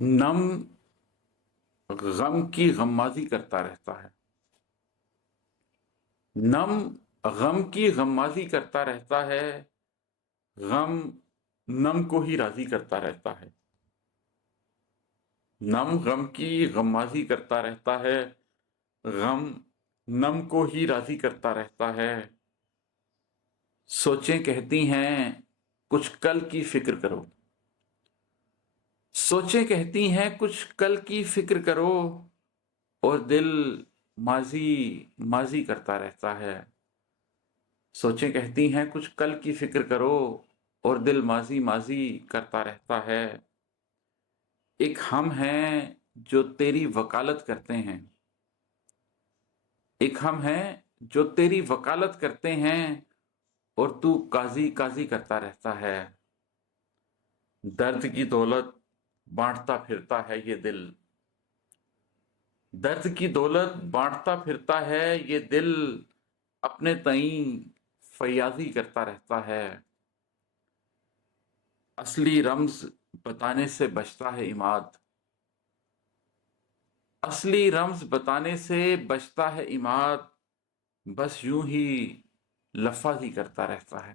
نم غم کی غمازی کرتا رہتا ہے، نم غم کی غمازی کرتا رہتا ہے، غم نم کو ہی راضی کرتا رہتا ہے، نم غم کی غمازی کرتا رہتا ہے، غم نم کو ہی راضی کرتا رہتا ہے۔ سوچیں کہتی ہیں کچھ کل کی فکر کرو، سوچیں کہتی ہیں کچھ کل کی فکر کرو، اور دل ماضی ماضی کرتا رہتا ہے۔ سوچیں کہتی ہیں کچھ کل کی فکر کرو، اور دل ماضی ماضی کرتا رہتا ہے۔ ایک ہم ہیں جو تیری وکالت کرتے ہیں، ایک ہم ہیں جو تیری وکالت کرتے ہیں، اور تو قاضی قاضی کرتا رہتا ہے۔ درد کی دولت بانٹتا پھرتا ہے یہ دل، درد کی دولت بانٹتا پھرتا ہے یہ دل، اپنے تئیں فیاضی کرتا رہتا ہے۔ اصلی رمز بتانے سے بچتا ہے عماد، اصلی رمز بتانے سے بچتا ہے عماد، بس یوں ہی لفظی کرتا رہتا ہے۔